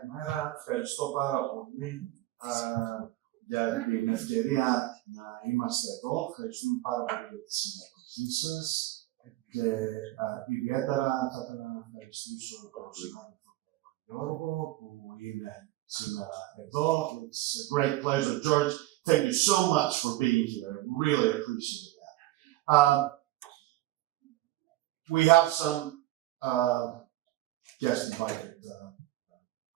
καλημέρα. Ευχαριστώ πάρα πολύ για την ευκαιρία να είμαστε εδώ. Ευχαριστούμε πάρα πολύ για τη συμμετοχή σας και ιδιαίτερα θα ήθελα να ευχαριστήσω τον συνάδελφο Γιώργο που είναι σήμερα εδώ. It's a great pleasure, George. Thank you so much for being here. I really appreciate that. We have some guest invited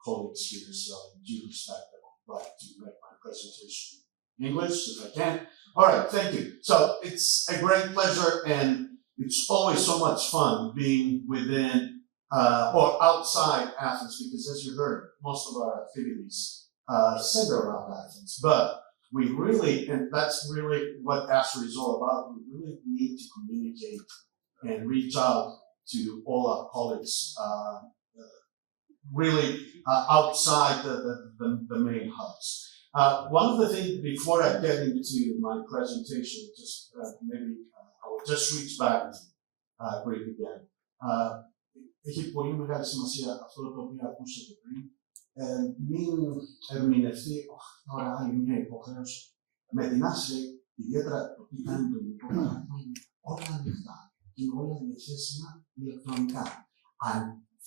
colleagues here, so in due respect, I would like to make my presentation in English if I can. All right, thank you. So it's a great pleasure, and it's always so much fun being within or outside Athens, because as you heard, most of our activities center around Athens. But we really, and that's really what ASHRAE is all about, we really need to communicate and reach out to all our colleagues really outside the main hubs. One of the things, before I get into my presentation, just maybe I will just reach back to Greek again. Έχει πολύ μεγάλη σημασία αυτό το οποίο ακούσατε πριν. Μην ερμηνευτεί τώρα άλλη μια υποχρέωση. Με την ASHRAE, ιδιαίτερα το τι κάνει το ελληνικό παράδειγμα, είναι όλα ανοιχτά. Είναι όλα διαθέσιμα ηλεκτρονικά. Αν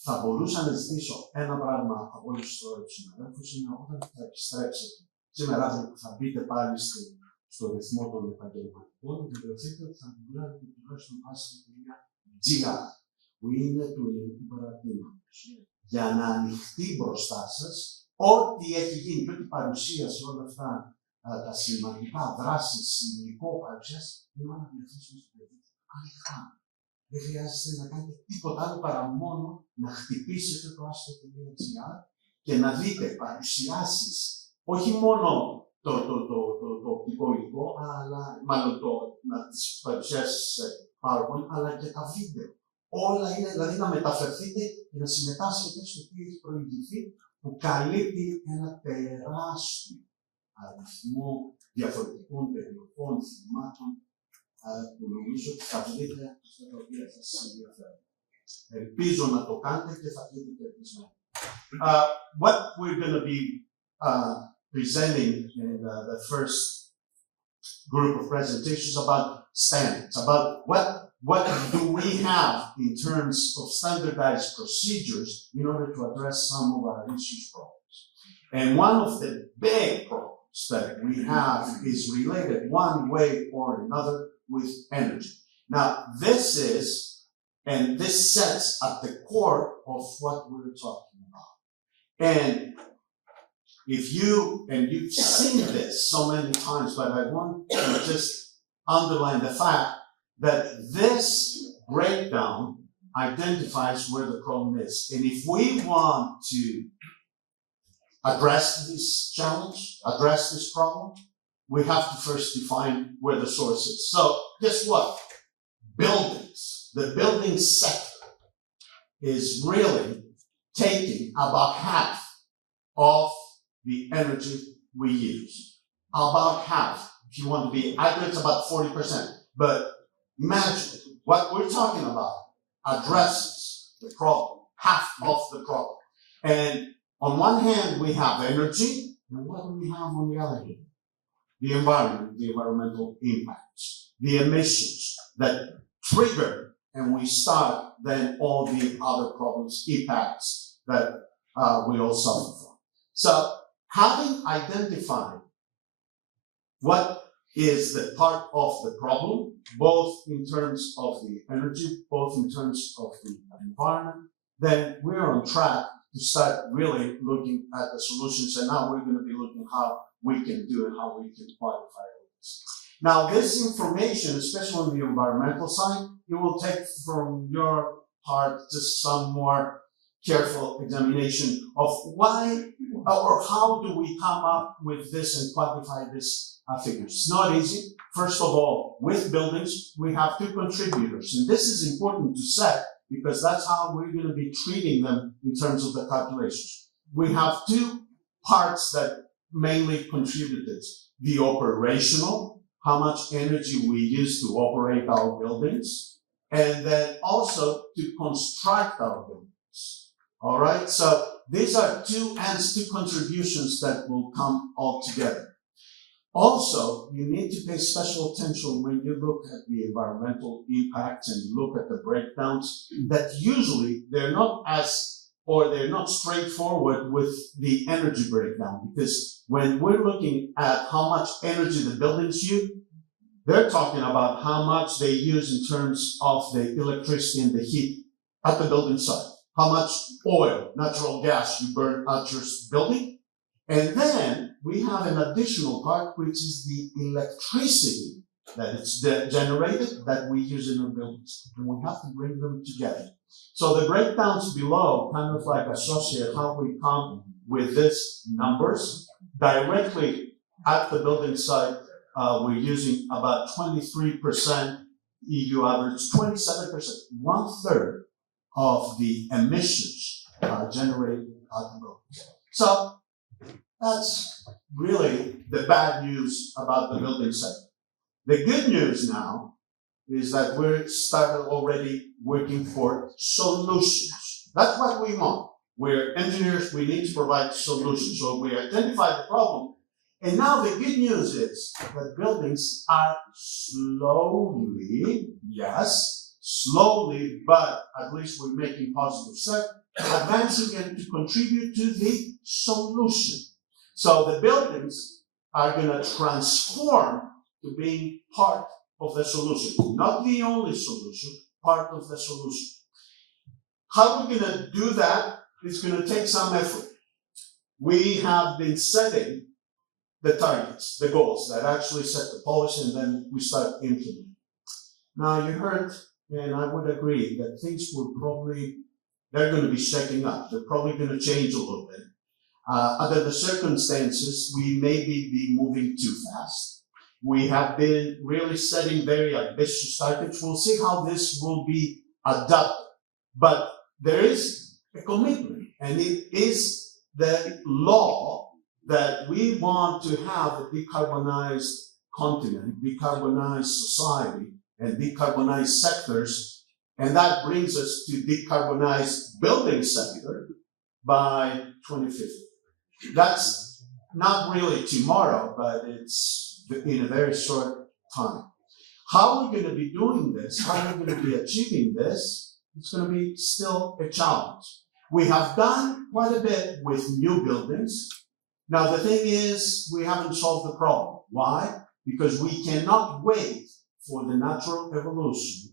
θα μπορούσα να ζητήσω ένα πράγμα από όλους τους συναδέλφους, είναι όταν θα επιστρέψετε σήμερα που θα μπείτε πάλι στο ρυθμό των επαγγελματικών, βεβαιωθείτε ότι θα δουλεύετε τουλάχιστον ASHRAE.gr, που είναι του ελληνικού παραδείγματος, για να ανοιχτεί μπροστά σας ό,τι έχει γίνει και ό,τι παρουσίασε όλα αυτά τα σημαντικά δράσεις, υλικό παρουσίαση, είναι όλα διαθέσιμα στο παιδί. Ανοιχτά. Δεν χρειάζεται να κάνετε τίποτα άλλο παρά μόνο να χτυπήσετε το ASHRAE.gr και να δείτε παρουσιάσεις, όχι μόνο το οπτικό υλικό, αλλά μάλλον τις παρουσιάσεις σε PowerPoint, αλλά και τα βίντεο. Όλα είναι, δηλαδή να μεταφερθείτε και να συμμετάσχετε στο τι έχει προηγηθεί, που καλύπτει ένα τεράστιο αριθμό διαφορετικών περιοχών, θυμάτων, που νομίζω ότι θα βρείτε αυτά τα οποία θα σας ενδιαφέρουν. Ελπίζω να το κάνετε και θα βρείτε κερδισμένοι. What we're going to be presenting in the first group of presentations about standards, about what do we have in terms of standardized procedures in order to address some of our issues problems. And one of the big problems that we have is related one way or another with energy. Now, this sets at the core of what we're talking about. And you've seen this so many times, but I want to just underline the fact that this breakdown identifies where the problem is. And if we want to address this challenge, address this problem, we have to first define where the source is. So, guess what? Buildings, the building sector is really taking about half of the energy we use. About half. If you want to be accurate, it's about 40%. But imagine what we're talking about addresses the problem, half of the problem. And on one hand, we have energy, and what do we have on the other hand? The environment, the environmental impacts, the emissions that trigger, and we start then all the other problems, impacts that we all suffer from. So, having identified what is the part of the problem, both in terms of the energy, both in terms of the environment, then we're on track to start really looking at the solutions. And now we're going to be looking how we can do it, how we can quantify this. Now, this information, especially on the environmental side, it will take from your part just some more careful examination of why or how do we come up with this and quantify this figures. It's not easy. First of all, with buildings, we have two contributors. And this is important to set because that's how we're going to be treating them in terms of the calculations. We have two parts that mainly contributed. The operational, how much energy we use to operate our buildings, and then also to construct our buildings. All right, so these are two ends, two contributions that will come all together. Also, you need to pay special attention when you look at the environmental impacts and look at the breakdowns, that usually they're not straightforward with the energy breakdown, because when we're looking at how much energy the buildings use, they're talking about how much they use in terms of the electricity and the heat at the building site, how much oil, natural gas you burn at your building. And then we have an additional part, which is the electricity that is generated that we use in our buildings. And we have to bring them together. So the breakdowns below kind of like associate how we come with these numbers. Directly at the building site, we're using about 23% EU average, 27%, 1/3 of the emissions generated at the buildings. So that's really the bad news about the building sector. The good news now is that we're started already working for solutions. That's what we want. We're engineers, we need to provide solutions. So we identify the problem. And now the good news is that buildings are slowly, yes, slowly, but at least we're making positive steps, advancing and to contribute to the solution. So the buildings are going to transform to being part of the solution. Not the only solution, part of the solution. How are we going to do that? It's going to take some effort. We have been setting the targets, the goals that actually set the policy, and then we start implementing. Now you heard, and I would agree, that things will they're going to be shaking up. They're probably going to change a little bit. Under the circumstances, we may be moving too fast. We have been really setting very ambitious targets. We'll see how this will be adopted. But there is a commitment, and it is the law that we want to have a decarbonized continent, decarbonized society, and decarbonized sectors. And that brings us to decarbonized building sector by 2050. That's not really tomorrow, but it's in a very short time. How are we going to be doing this? How are we going to be achieving this? It's going to be still a challenge. We have done quite a bit with new buildings. Now, the thing is, we haven't solved the problem. Why? Because we cannot wait for the natural evolution,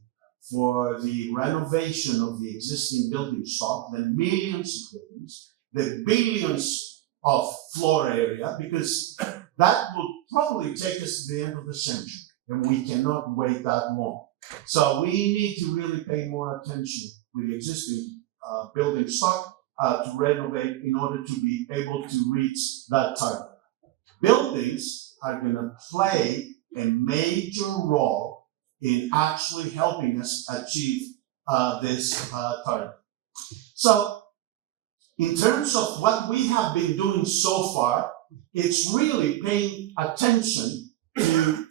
for the renovation of the existing building stock, the millions of buildings, the billions of floor area, because that will probably take us to the end of the century, and we cannot wait that long. So we need to really pay more attention with the existing building stock to renovate in order to be able to reach that target. Buildings are going to play a major role in actually helping us achieve this target. So, in terms of what we have been doing so far, it's really paying attention to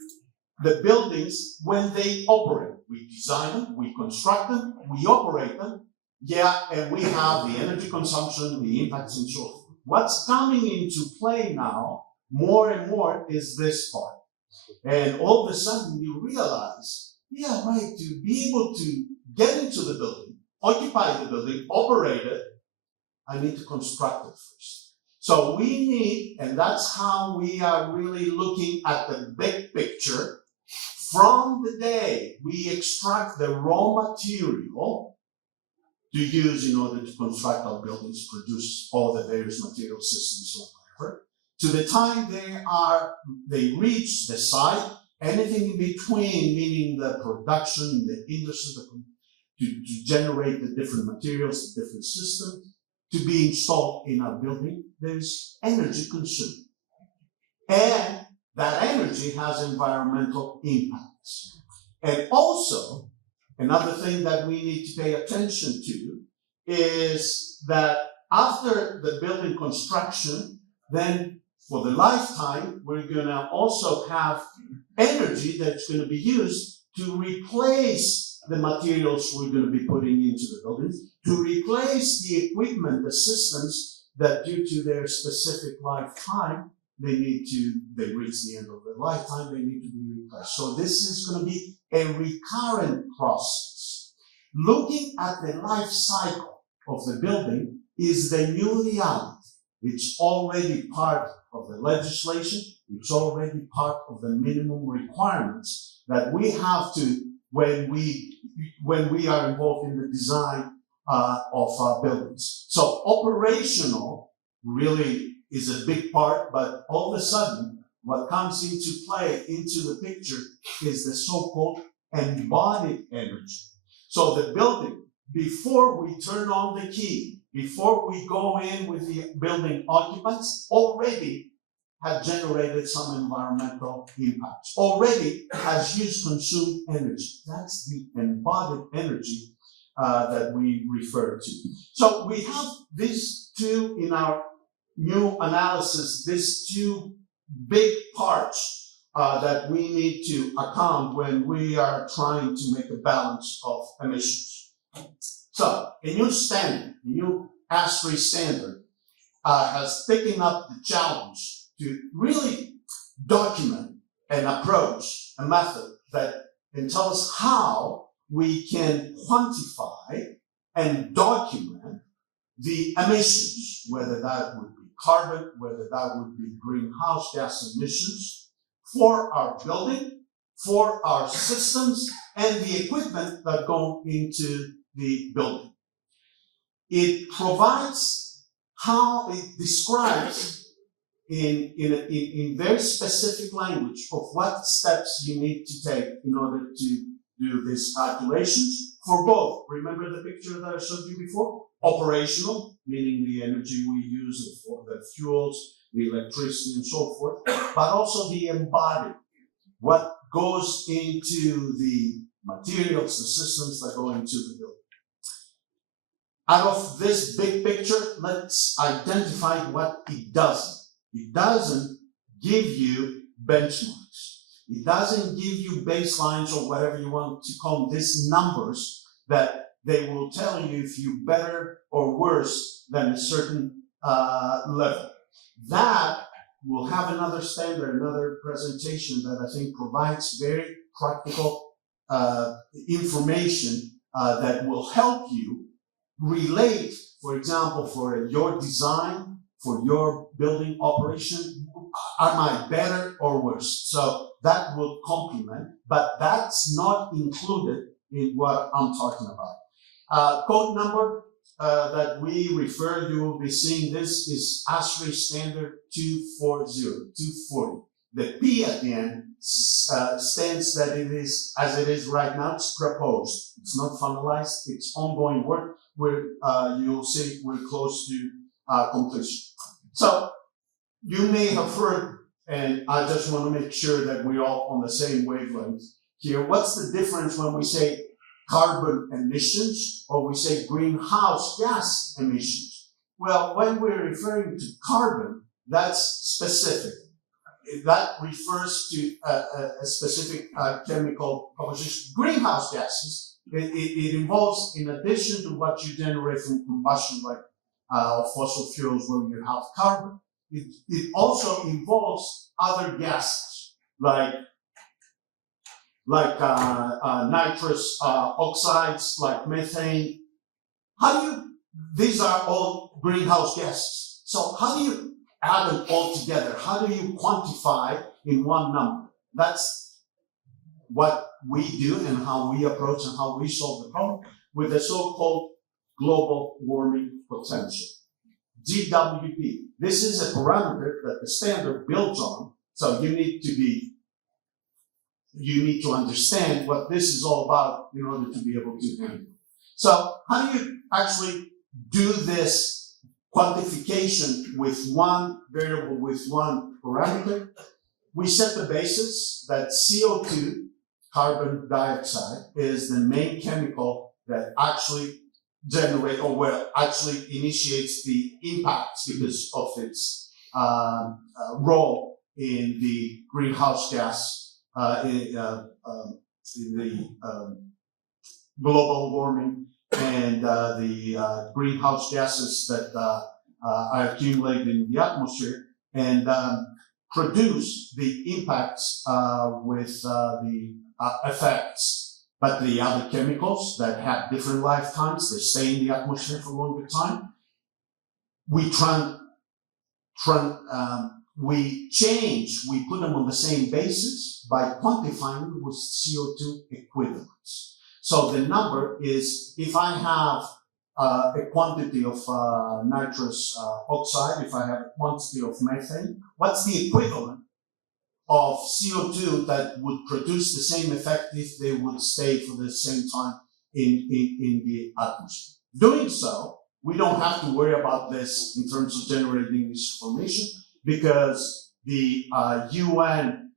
the buildings when they operate. We design them, we construct them, we operate them, and we have the energy consumption, the impacts, and so forth. What's coming into play now, more and more, is this part. And all of a sudden you realize, to be able to get into the building, occupy the building, operate it, I need to construct it first. So we need, and that's how we are really looking at the big picture. From the day we extract the raw material to use in order to construct our buildings, produce all the various material systems or whatever, to the time they reach the site, anything in between, meaning the production, the industry, to generate the different materials, the different systems, to be installed in our building, there's energy consumed. And that energy has environmental impacts. And also, another thing that we need to pay attention to is that after the building construction, then for the lifetime, we're going to also have energy that's going to be used to replace the materials we're going to be putting into the buildings, to replace the equipment, the systems that due to their specific lifetime, they reach the end of their lifetime, they need to be replaced. So this is going to be a recurrent process. Looking at the life cycle of the building is the new reality. It's already part of the legislation. It's already part of the minimum requirements that we have to when we are involved in the design of buildings. So operational really is a big part, but all of a sudden, what comes into play, into the picture, is the so-called embodied energy. So the building, before we turn on the key, before we go in with the building occupants, already have generated some environmental impacts, already has used consumed energy. That's the embodied energy that we refer to. So we have these two in our new analysis, these two big parts that we need to account when we are trying to make a balance of emissions. So a new standard, a new ASHRAE standard has taken up the challenge to really document an approach, a method that can tell us how we can quantify and document the emissions, whether that would be carbon, whether that would be greenhouse gas emissions for our building, for our systems, and the equipment that go into the building. It provides how it describes in very specific language of what steps you need to take in order to do these calculations for both. Remember the picture that I showed you before? Operational, meaning the energy we use for the fuels, the electricity, and so forth, but also the embodied, what goes into the materials, the systems that go into the building. Out of this big picture, let's identify what it doesn't. It doesn't give you benchmarks. It doesn't give you baselines or whatever you want to call them, these numbers that they will tell you if you're better or worse than a certain level. That will have another standard, another presentation that I think provides very practical information that will help you relate, for example, for your design, for your building operation, am I better or worse? So that will complement, but that's not included in what I'm talking about. Code number that we refer, you will be seeing this is ASHRAE standard 240. The P at the end stands that it is, as it is right now, it's proposed. It's not finalized, it's ongoing work where you'll see we're close to completion. So you may have heard, and I just want to make sure that we're all on the same wavelength here. What's the difference when we say carbon emissions or we say greenhouse gas emissions? Well, when we're referring to carbon, that's specific. That refers to a specific chemical composition. Greenhouse gases, it involves, in addition to what you generate from combustion, like fossil fuels where you have carbon, it also involves other gases, like nitrous oxides, like methane. These are all greenhouse gases. So how do you add them all together? How do you quantify in one number? That's what we do and how we approach and how we solve the problem with the so-called global warming potential, GWP. This is a parameter that the standard builds on, so you need to understand what this is all about in order to be able to handle it. So how do you actually do this quantification with one variable, with one parameter? We set the basis that CO2, carbon dioxide, is the main chemical that actually actually initiates the impacts because of its role in the greenhouse gas, in the global warming and the greenhouse gases that are accumulated in the atmosphere and produce the impacts with the effects. But the other chemicals that have different lifetimes, they stay in the atmosphere for a longer time. We we put them on the same basis by quantifying with CO2 equivalents. So the number is, if I have a quantity of nitrous oxide, if I have a quantity of methane, what's the equivalent of CO2 that would produce the same effect if they would stay for the same time in the atmosphere? Doing so, we don't have to worry about this in terms of generating this information, because the UN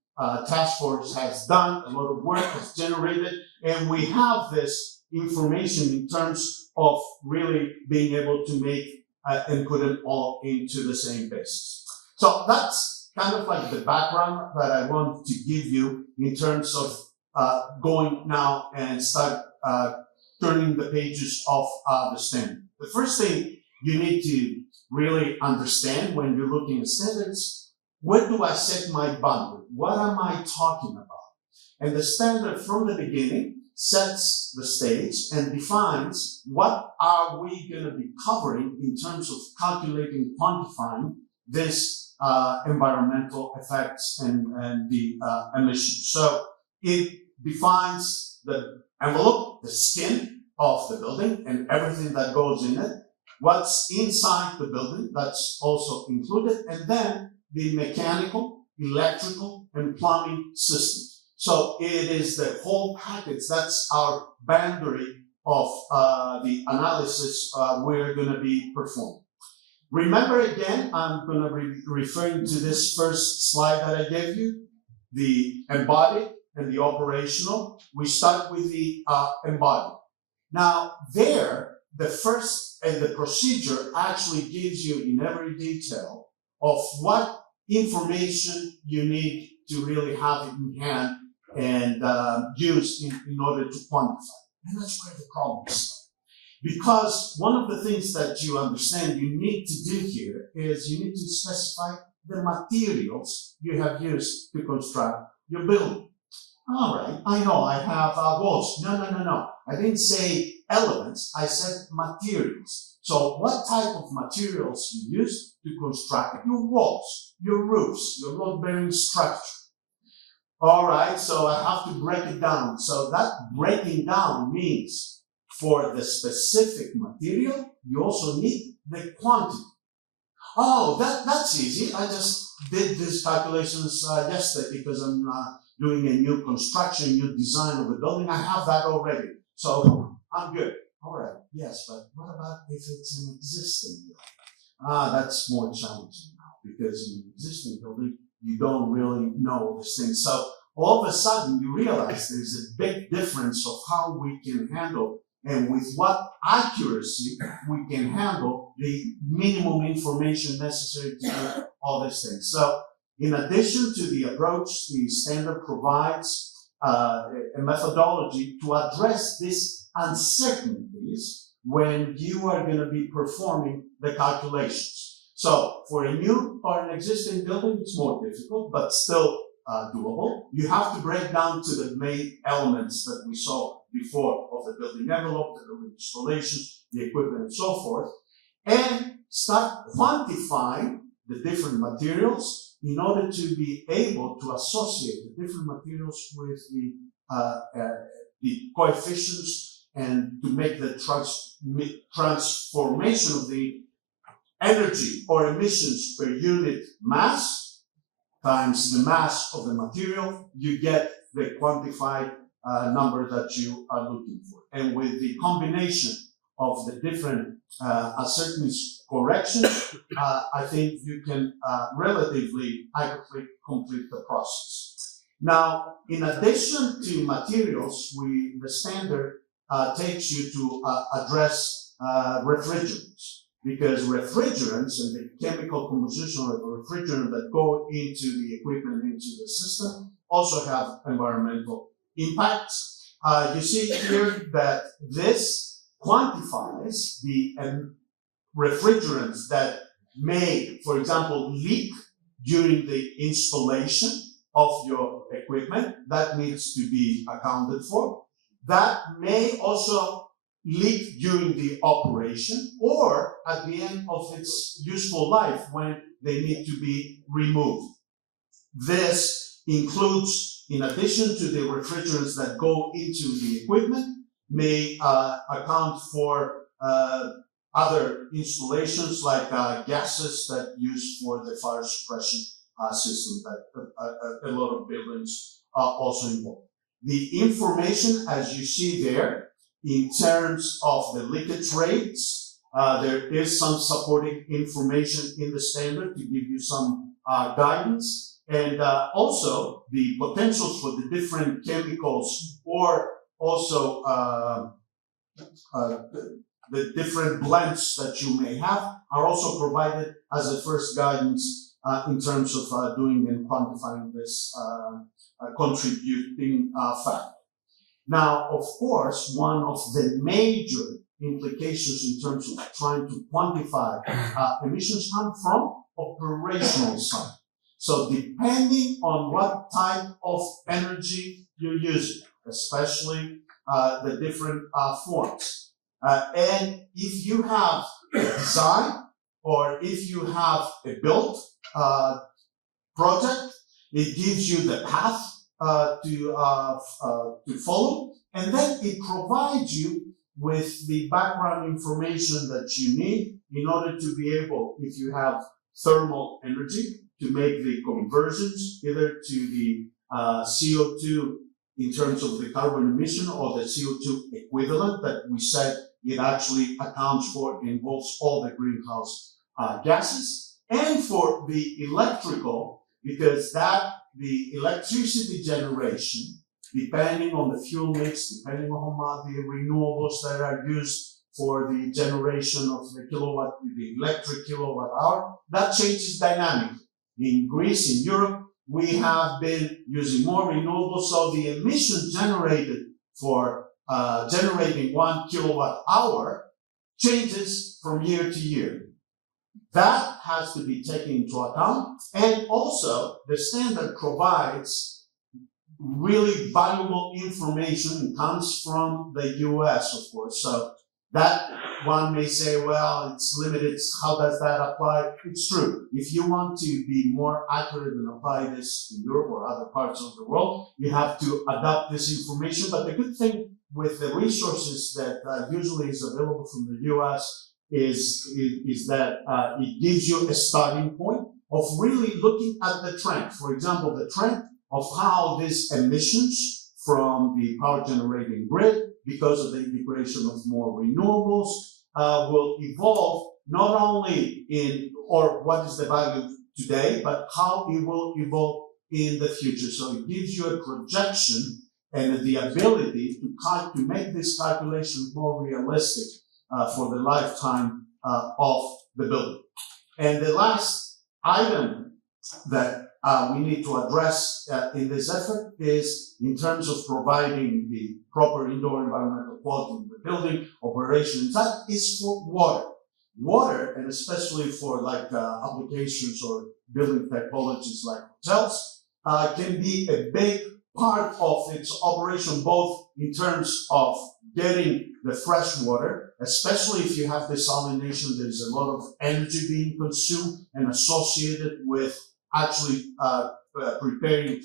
task force has done a lot of work, has generated, and we have this information in terms of really being able to make and put it all into the same basis. So that's kind of like the background that I want to give you in terms of going now and start turning the pages of the standard. The first thing you need to really understand when you're looking at standards, where do I set my boundary? What am I talking about? And the standard from the beginning sets the stage and defines what are we going to be covering in terms of calculating, quantifying this environmental effects and the emissions. So it defines the envelope, the skin of the building and everything that goes in it, what's inside the building, that's also included, and then the mechanical, electrical, and plumbing systems. So it is the whole package. That's our boundary of the analysis we're going to be performing. Remember again, I'm going to be referring to this first slide that I gave you, the embodied and the operational. We start with the embodied. Now there, the first and the procedure actually gives you in every detail of what information you need to really have it in hand and use in order to quantify. And that's where the problem is. Because one of the things that you understand you need to do here is you need to specify the materials you have used to construct your building. All right, I know I have walls. No. I didn't say elements, I said materials. So what type of materials you use to construct your walls, your roofs, your load-bearing structure? All right, so I have to break it down. So that breaking down means for the specific material, you also need the quantity. Oh, that's easy. I just did these calculations yesterday because I'm doing a new construction, new design of the building. I have that already. So I'm good. All right, yes, but what about if it's an existing building? That's more challenging now, because in an existing building, you don't really know this thing. So all of a sudden, you realize there's a big difference of how we can handle and with what accuracy we can handle the minimum information necessary to do all these things. So in addition to the approach, the standard provides a methodology to address these uncertainties when you are going to be performing the calculations. So for a new or an existing building, it's more difficult, but still doable. You have to break down to the main elements that we saw before of the building envelope, the building installations, the equipment, and so forth, and start quantifying the different materials in order to be able to associate the different materials with the coefficients and to make the transformation of the energy or emissions per unit mass times the mass of the material, you get the quantified number that you are looking for. And with the combination of the different uncertainties corrections, I think you can relatively accurately complete the process. Now, in addition to materials, the standard takes you to address refrigerants, because refrigerants and the chemical composition of the refrigerant that go into the equipment, into the system, also have environmental impacts. You see here that this quantifies the refrigerants that may, for example, leak during the installation of your equipment. That needs to be accounted for. That may also leak during the operation or at the end of its useful life when they need to be removed. This includes, in addition to the refrigerants that go into the equipment, may account for other installations like gases that use for the fire suppression system that a lot of buildings also involve. The information, as you see there, in terms of the leakage rates, there is some supporting information in the standard to give you some guidance, and also the potentials for the different chemicals or also the different blends that you may have are also provided as a first guidance in terms of doing and quantifying this contributing factor. Now, of course, one of the major implications in terms of trying to quantify emissions come from operational side. So depending on what type of energy you're using, especially the different forms, and if you have a design or if you have a built project, it gives you the path to follow, and then it provides you with the background information that you need in order to be able, if you have thermal energy, to make the conversions either to the CO2 in terms of the carbon emission or the CO2 equivalent that we said it actually accounts for, involves all the greenhouse gases, and for the electrical, because that the electricity generation, depending on the fuel mix, depending on the renewables that are used for the generation of the electric kilowatt hour, that changes dynamically. In Greece, in Europe, we have been using more renewables, so the emission generated for generating 1 kilowatt hour changes from year to year. That has to be taken into account, and also the standard provides really valuable information. It comes from the US, of course, so that one may say, well, it's limited, how does that apply? It's true. If you want to be more accurate and apply this in Europe or other parts of the world, you have to adapt this information, but the good thing with the resources that usually is available from the US is that it gives you a starting point of really looking at the trend. For example, the trend of how these emissions from the power generating grid, because of the integration of more renewables, will evolve not only in, or what is the value today, but how it will evolve in the future. So it gives you a projection and the ability to make this calculation more realistic for the lifetime of the building. And the last item that we need to address in this effort is in terms of providing the proper indoor environmental quality in the building operation. That is for water. Water, and especially for like applications or building typologies like hotels, can be a big part of its operation, both in terms of getting the fresh water, especially if you have desalination, there's a lot of energy being consumed and associated with actually preparing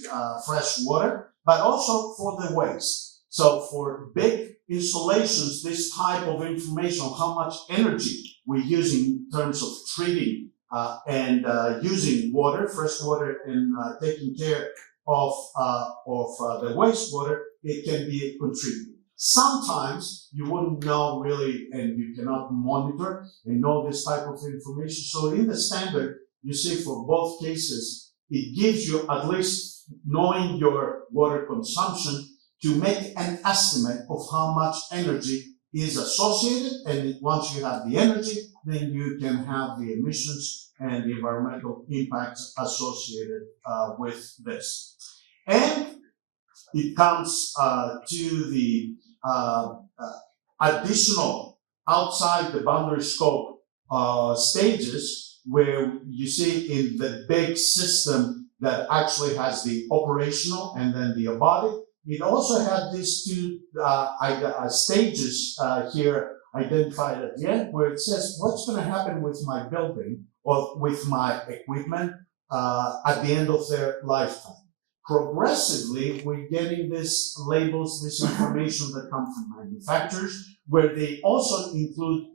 fresh water, but also for the waste. So for big installations, this type of information on how much energy we use in terms of treating and using water, fresh water, and taking care of the wastewater, it can be a contributor. Sometimes you wouldn't know really, and you cannot monitor and know this type of information. So in the standard, you see for both cases, it gives you at least knowing your water consumption to make an estimate of how much energy is associated. And once you have the energy, then you can have the emissions and the environmental impacts associated with this. And it comes to the additional outside the boundary scope stages where you see in the big system that actually has the operational and then the abodic, it also had these two stages here identified at the end, where it says what's going to happen with my building or with my equipment at the end of their lifetime. Progressively, we're getting these labels, this information that come from manufacturers, where they also include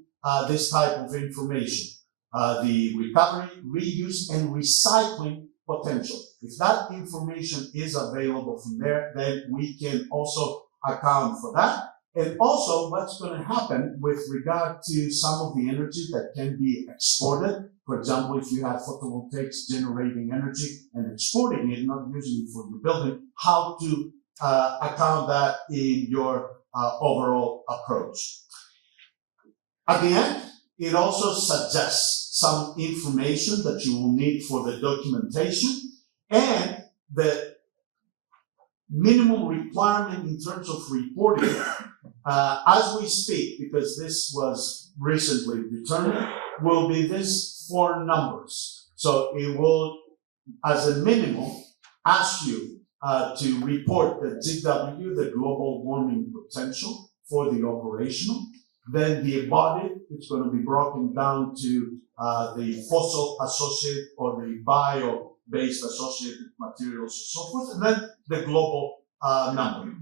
this type of information, the recovery, reuse, and recycling potential. If that information is available from there, then we can also account for that. And also what's going to happen with regard to some of the energy that can be exported. For example, if you have photovoltaics generating energy and exporting it, not using it for your building, how to account that in your overall approach. At the end, it also suggests some information that you will need for the documentation and the minimum requirement in terms of reporting as we speak, because this was recently determined, will be these 4 numbers. So it will, as a minimum, ask you to report the GW, the global warming potential for the operational. Then the embodied, it's going to be broken down to the fossil associated or the bio-based associated materials and so forth, and then the global number.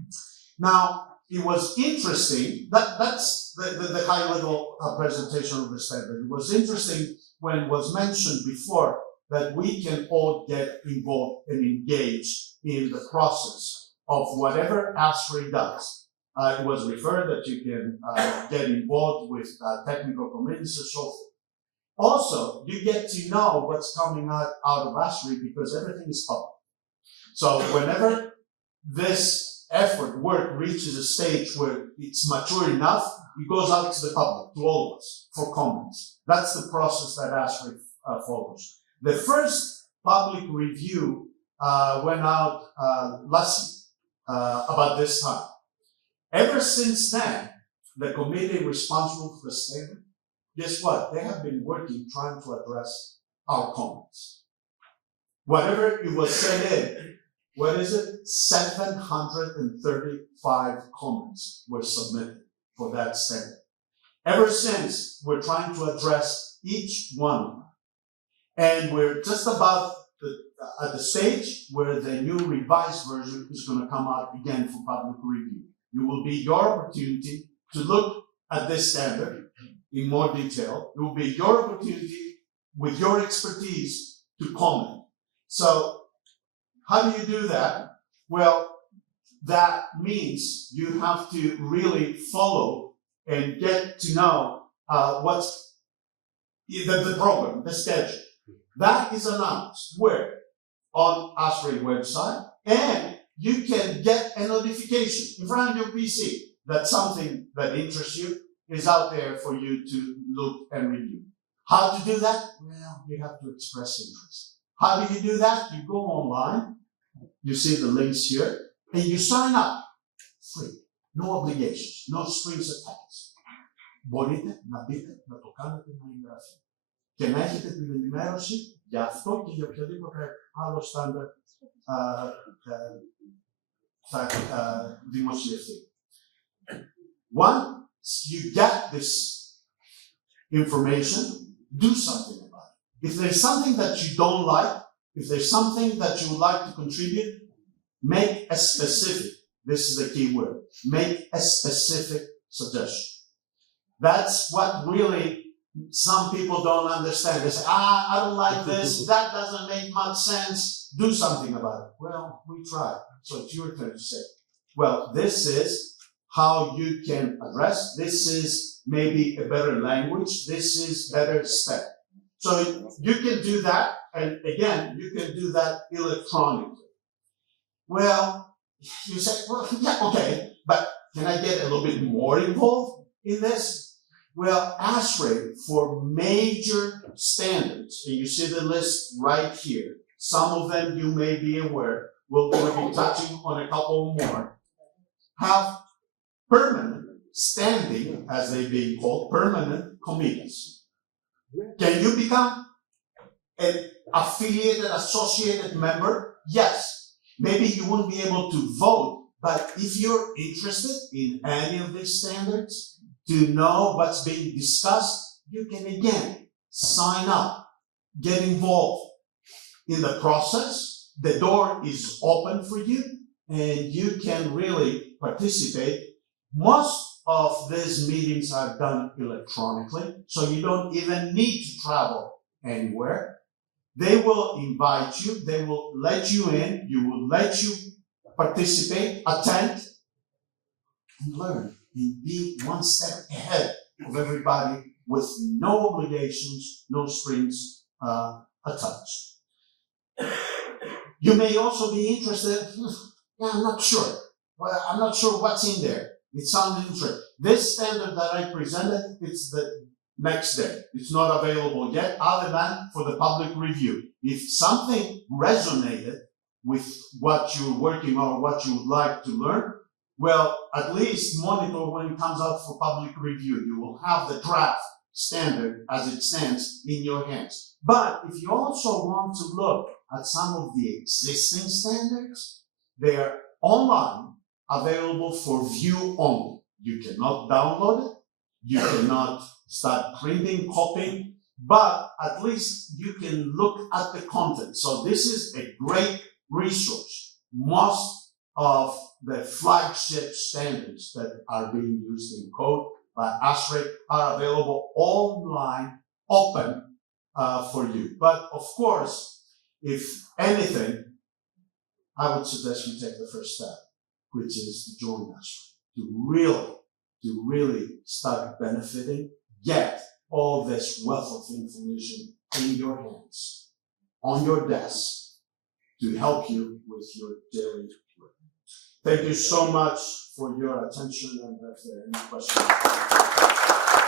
Now, it was interesting, that's the high-level presentation of the standard. It was interesting when it was mentioned before that we can all get involved and engage in the process of whatever ASHRAE does. It was referred that you can get involved with technical committees and so forth. Also, you get to know what's coming out of ASHRAE because everything is public. So whenever this work reaches a stage where it's mature enough, it goes out to the public, to all of us, for comments. That's the process that ASHRAE follows. The first public review went out last about this time. Ever since then, the committee responsible for the standard, guess what? They have been working trying to address our comments. Whatever it was sent in, what is it? 735 comments were submitted for that standard. Ever since, we're trying to address each one of them. And we're just about at the stage where the new revised version is going to come out again for public review. It will be your opportunity to look at this standard in more detail. It will be your opportunity with your expertise to comment. So how do you do that? Well, that means you have to really follow and get to know what's the program, the schedule. That is announced where? On ASHRAE website, and you can get a notification in front of your PC that something that interests you is out there for you to look and review. How to do that? Well, you have to express interest. How do you do that? You go online, you see the links here, and you sign up. Free. No obligations, no strings attached. Μπορείτε να μπείτε, να το κάνετε με εγγραφή. Και να έχετε την ενημέρωση για αυτό και για οποιοδήποτε άλλο στάνταρ θα δημοσιευτεί. Once you get this information, do something about it. If there's something that you don't like, if there's something that you would like to contribute, make a specific, this is the key word, make a specific suggestion. That's what really some people don't understand. They say, I don't like this, that doesn't make much sense, do something about it. Well, we tried, so it's your turn to say, well, this is how you can address, this is maybe a better language, this is better step. So you can do that, and again, you can do that electronically. Well, you say, well, yeah, okay, but can I get a little bit more involved in this? Well, ASHRAE for major standards, and you see the list right here. Some of them you may be aware, we're going to be touching on a couple more, have permanent, standing, as they've been called, permanent committees. Can you become an affiliated, associated member, yes. Maybe you won't be able to vote, but if you're interested in any of these standards, to know what's being discussed, you can again sign up, get involved in the process. The door is open for you, and you can really participate. Most of these meetings are done electronically, so you don't even need to travel anywhere. They will invite you, they will let you in, you will let you participate, attend, and learn, and be one step ahead of everybody with no obligations, no strings attached. You may also be interested, yeah, I'm not sure. Well, I'm not sure what's in there. It sounds interesting. This standard that I presented, it's the next day. It's not available yet, other than for the public review. If something resonated with what you're working on or what you would like to learn, well, at least monitor when it comes out for public review. You will have the draft standard as it stands in your hands. But if you also want to look at some of the existing standards, they are online, available for view only. You cannot download it, you cannot start printing, copying, but at least you can look at the content. So this is a great resource. Most of the flagship standards that are being used in code by ASHRAE are available online, open for you. But of course, if anything, I would suggest you take the first step, which is to join ASHRAE, to really start benefiting, get all this wealth of information in your hands, on your desk, to help you with your daily work. Thank you so much for your attention, and if there are any questions.